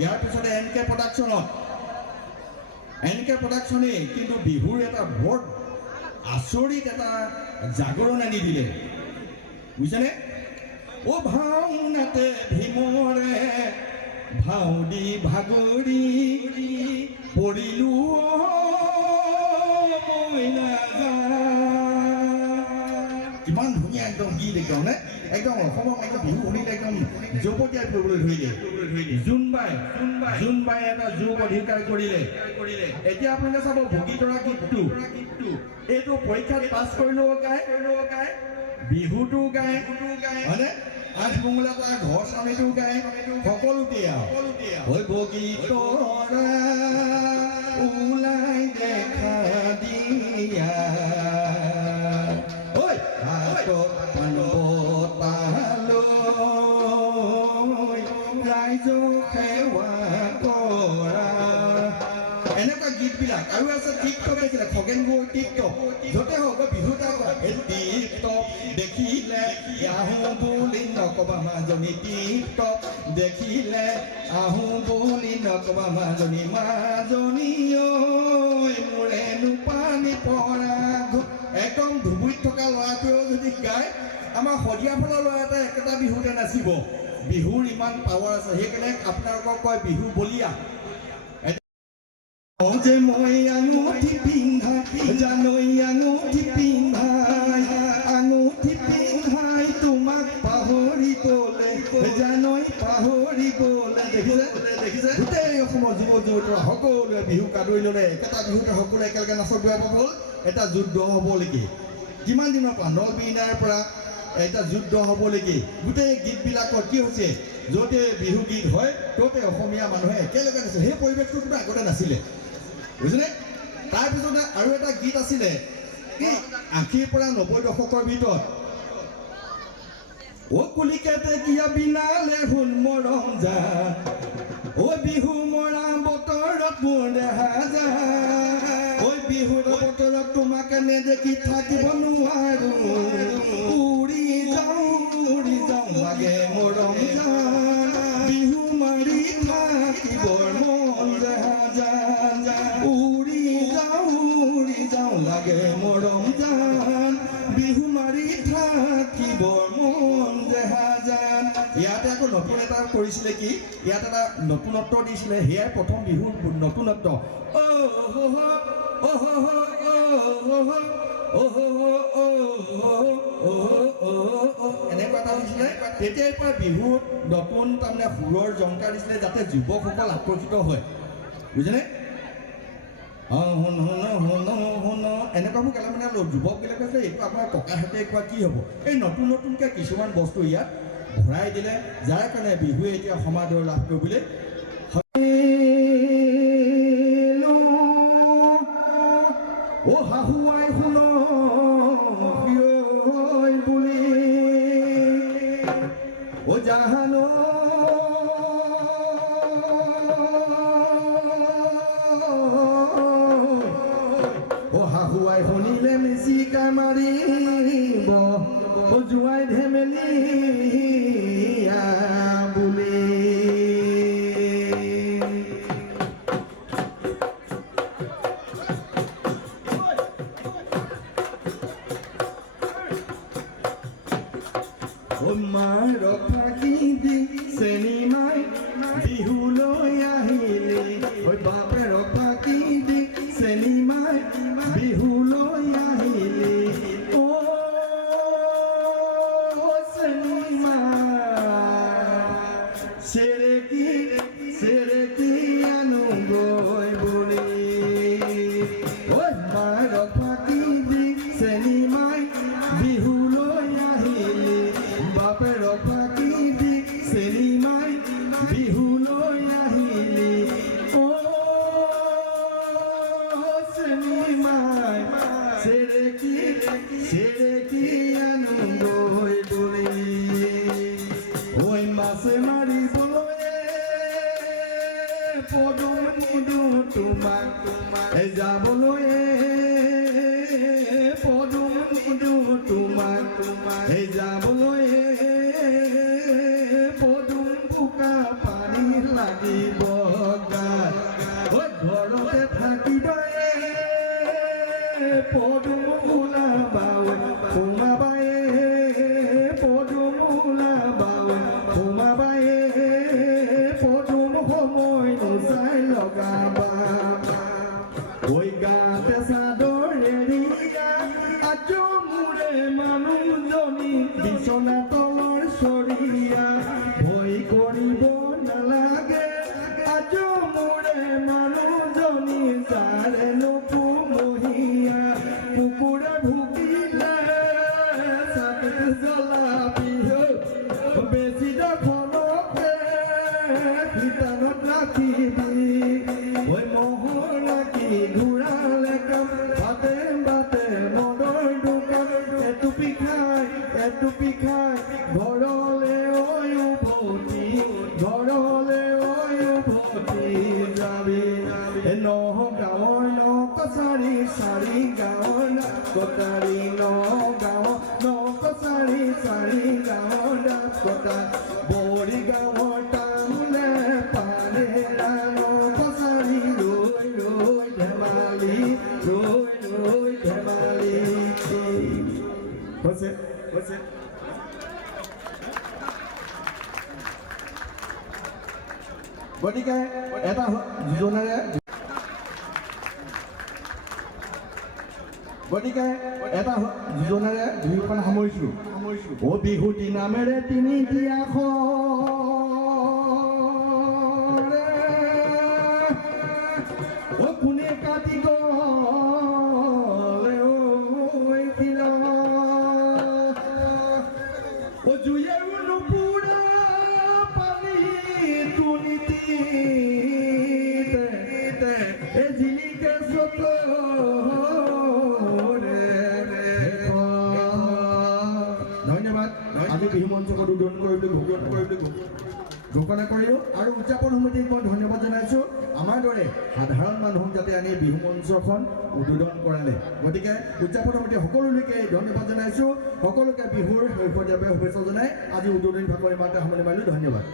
ইয়াৰ পিছতে NK প্ৰডাকশ্যনে কিন্তু বিহুৰ এটা বৰ আচৰিত এটা জাগৰণ আনি দিলে বুজিছেনে ও ভাওনাতে ভীমৰে ভাও দি ভাগৰি পৰিলো কিমান ধুনীয়া একদম গীত একদম নে একদম অসমৰ একদম বিহু শুনিলে একদম জপতিয়াই ফুৰিবলৈ ধৰিলে জোনবাই এটা যোগ অধিকাৰ কৰিলে এতিয়া আপোনালোকে চাব ভগীতৰা গীতটো এইটো পৰীক্ষাত পাছ কৰিলেও গায় বিহুটো গায় হয়নে আজ মংগলা তাৰ ঘৰ স্বামীটো গায় সকলোতে হৈ বগীতৰা ওলাই দেখা দিয়া ঐ হাতত পাণবতালৈ ৰাইজক সেৱা কৰা এনেকুৱা গীতবিলাক আৰু আছে টিপটপ দেখিলে খগেন বৰুৱাৰ টিপটপ য'তে হওক বিহুত টিপটপ দেখিলে আহোঁ বুলি নকবা মাজনী টিপটপ দেখিলে আহোঁ বুলি নকবা মাজনী ঐ মোৰেনো পানী পৰা একদম ধুবুৰীত থকা ল'ৰাটোৱেও যদি গায় আমাৰ শদিয়া ফালৰ ল'ৰা এটা একেটা বিহুতে নাচিব বিহুৰ ইমান পাৱাৰ আছে সেইকাৰণে আপোনালোকক কয় বিহু বলিয়া যে মই আঙুঠি পিন্ধা জানৈ আঙুঠি পিন্ধাই তোমাক পাহৰিবলৈ জানৈ পাহৰিবলৈ দেখিছে গোটেই অসমৰ যুৱ যুৱতীৰ সকলোৱে বিহু কাদৰি ল'লে একেটা বিহুতে সকলোৱে একেলগে নাচত গোৱাব হ'ল এটা যুদ্ধ হ'ব নেকি কিমান দিনৰ পৰা নলবিনাৰ পৰা এটা যুদ্ধ হ'ব নেকি গোটেই গীতবিলাকত কি হৈছে য'তে বিহু গীত হয় ত'তে অসমীয়া মানুহে একেলগে নাচে সেই পৰিৱেশটো কিন্তু আগতে নাছিলে বুজিছেনে তাৰপিছতে আৰু এটা গীত আছিলে এই ৮০ৰ পৰা ৯০ দশকৰ ভিতৰত ও কুলিকেতে কিয়া বিনালে শুন মৰম যা ও বিহু মৰা বতৰত মোৰ দেহা যা ঐ বিহুৰ বতৰত তোমাক নেদেখি থাকিব নোৱাৰো উৰি যাওঁ লাগে মৰম যা বিহু মাৰি থাকিবৰ মন দেহা যা উৰি যাওঁ লাগে মৰম জান বিহু মাৰি থাকিবৰ মন দেহা জান ইয়াতে আকৌ নতুন এটা কৰিছিলে কি ইয়াত এটা নতুনত্ব দিছিলে সেয়াই প্ৰথম বিহুৰ নতুনত্ব এনেকুৱা এটা দিছিলে তেতিয়াৰ পৰা বিহুত নতুন তাৰমানে সুৰৰ জংকাৰ দিছিলে যাতে যুৱকসকল আকৰ্ষিত হয় বুজিছেনে এনেকুৱাবোৰ কেলে মানে যুৱকবিলাকে যে এইটো আপোনাৰ ককাহঁতে কোৱা কি হ'ব এই নতুনকৈ কিছুমান বস্তু ইয়াত ভৰাই দিলে যাৰ কাৰণে বিহুৱে এতিয়া সমাদৰ লাভ কৰিবলৈ ও শাহুৱাই শুন বুলি ও জাহানো শাহুৱাই শুনিলে মিচিকা মাৰিব জোৱাই ধেমেলীয়া বুলি মাৰ ফাঁকি দি চেনিমাই বিহুলৈ আহিলে বাপেৰ ফাঁকি দি চেনিমাই বিহুলৈ আহিলে ও চেৰেকি আনুগৈ বুলি ঐ মাৰ ফাঁকি দি চেনিমাই বিহুলৈ আহিলে বাপেৰ ফাঁকি দি চেনিমাই বিহুলৈ আহিলে ও চেনিমাই চেৰেকি আনুগৈ বুলি ঐ মাছে মাৰিবলৈ পদুম নিদো তোমাক যাবলৈ পদুম নিদো তোমাক যাবলৈ পদুম বোকা পানী লাগি বগা ঘৰতে থাকিবায়ে পদুম ওলাবাৱে সোমাবায়ে পদুম ওলাবাৱে সোমাবায়ে পদুম সময় নোচাই লগাবা ঐ গাতে চাদৰ এৰিয়া আজো মোৰে মানুহজনী বিচনা তলৰ চৰিয়া ভয় কৰিব নালাগে আজো মোৰে মানুহজনী যাৰে নপুমহীয়া কুকুৰে ভুকিলে চাকিত জ্বলাবি বেছি দখলকে শীতানত ৰাখিবি ঐ মহৰ লাগি ঘূৰালে কাম বাটে বাটে মদৰ দোকান এটুপি খাই ঘৰলে উভতি ঘৰলে উভতি যাবি নগাঁৱৰ নকছাৰী চাৰি গাঁৱৰ নাকটাৰী নগাঁৱৰ নকছাৰী চাৰি গাঁৱৰ নাকটা বৰি গাঁৱৰ টাউনে পানেৰা নকছাৰী ৰৈ ৰৈ ধেমালি হৈছে গতিকে এটা যোজনাৰে বিহুখন সামৰিছোঁ ও বিহুটি নামেৰে তিনি দিয়াখ কোনে কাটি গলে জুয়ে নুপুৰা পানী তুনিতে জিলিকে ধন্যবাদ আজি বিহু মঞ্চক উদ্বোধন কৰিবলৈ ঘোষণা কৰিলোঁ আৰু উদযাপন সমিতিক মই ধন্যবাদ জনাইছোঁ আমাৰ দৰে সাধাৰণ মানুহক যাতে আনি বিহু মঞ্চখন উদ্বোধন কৰালে গতিকে উদযাপন সমিতি সকলোলৈকে ধন্যবাদ জনাইছোঁ সকলোকে বিহুৰ শৈশৱৰ শুভেচ্ছা জনাই আজি উদ্বোধনী ভাগৰ ইমানতে সামৰণি মাৰিলোঁ ধন্যবাদ